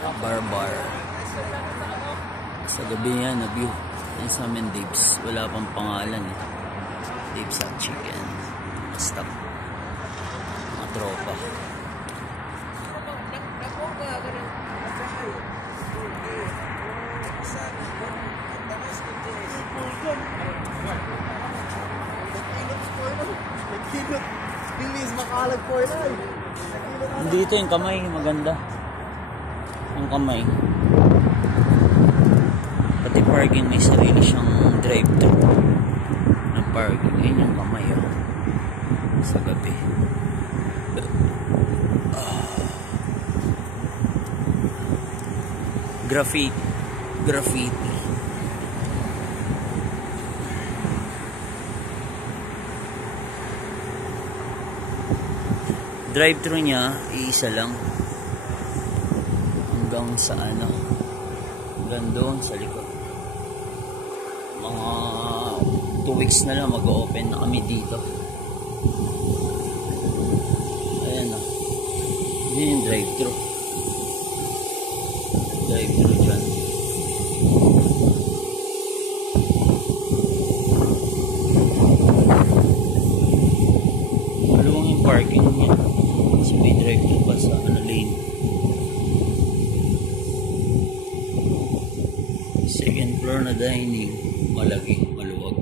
Barbar. Sa gabi yan na view. Yan sa amin Dave's. Wala pang pangalan eh. Dave's at Chicken. Basta mga tropa. Dito yung kamay, maganda. Ang kamay. Pati parking, may sarili siyang drive-thru na parking. Ayun yung kamay, oh. Sa gabi. Graffiti. Drive-thru niya, iisa lang. Hanggang sa ano, hanggang doon sa likod. Mga 2 weeks na lang mag-open na kami dito. Ayan o. Yun yung drive-thru. Drive-thru dyan. Maluwang yung parking niya. May drive-thru pa sa lane. Second floor na dining. Malaki, maluwag.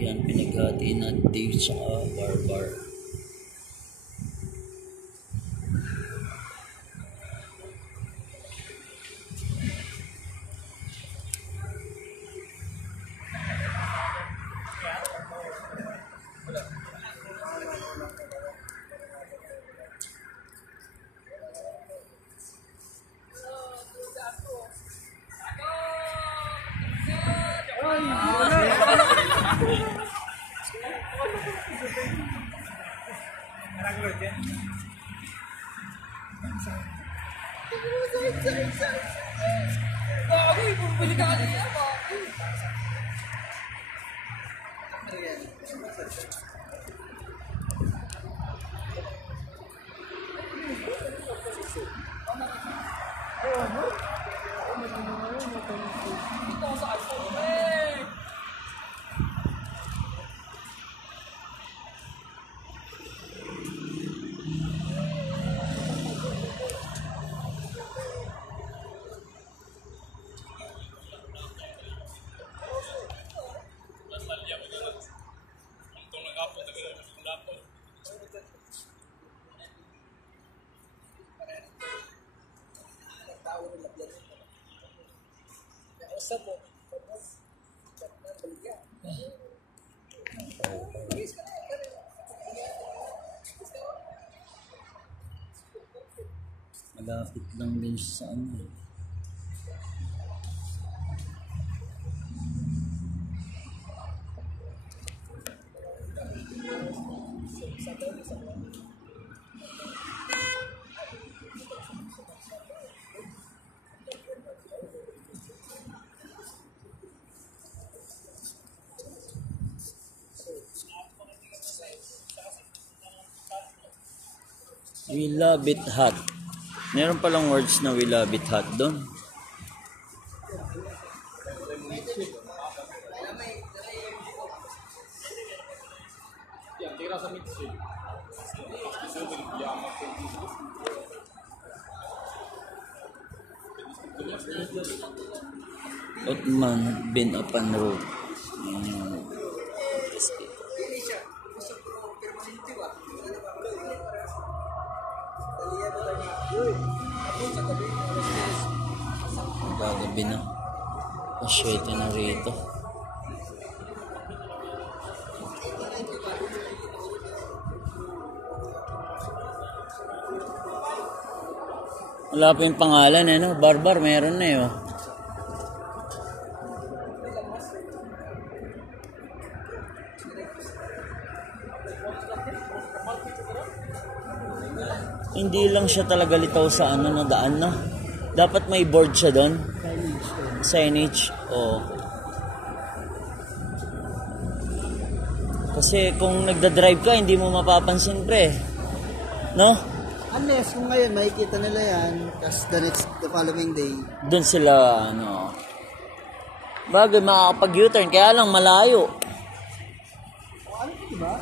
Yan, pinaghatiin na Dave tsaka Barbar. Malapit lang din sa ano. We love it hot. Meron palang words na we love it hot doon. Otman been up on road. Gagabi na. Pasyete na rito. Wala pa yung pangalan eh, no? Barbar, meron na eh, oh. Hindi lang siya talaga litaw sa ano na daan, no? Dapat may board siya doon. Signage. Oh. Kasi kung nagda-drive ka, hindi mo mapapansin, pre. No? Unless kung ngayon makikita nila yan, tapos the following day. Doon sila, ano. Bagay, makakapag-U-turn. Kaya lang, malayo. Ano ito, diba?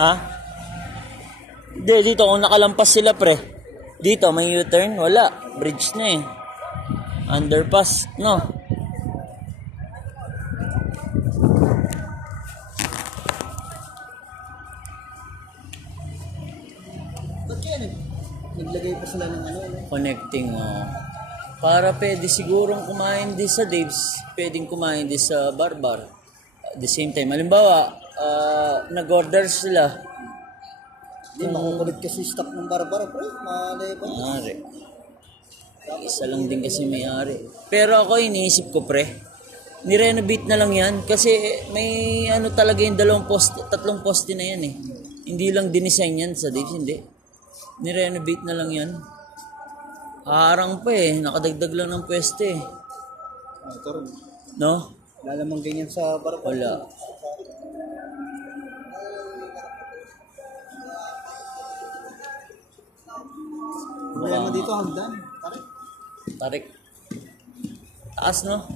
Ha? Hindi, dito kung nakalampas sila, pre. Dito, may U-turn. Wala. Bridge na eh. Underpass, no? Ba't kaya naglagay pa sila ng ano? Connecting, oh. Para pwede sigurong kumain din sa Dave's, pwedeng kumain din sa Barbar. At the same time, halimbawa, nag-order sila. Hindi, makukulit kasi stock ng Barbara, pre. Malay ba? May-ari. Isa lang din kasi may-ari. Pero ako iniisip ko, pre, ni-renovate na lang yan kasi may ano talaga yung tatlong poste na yan eh. Hindi lang dinesign yan sa Dave's, hindi. Ni-renovate na lang yan. Harang pa eh, nakadagdag lang ng pweste eh. Ito rin. No? Wala namang ganyan sa Barbara. Wala. Problema dito, hagdan. Tarik. Tarik. Taas, no?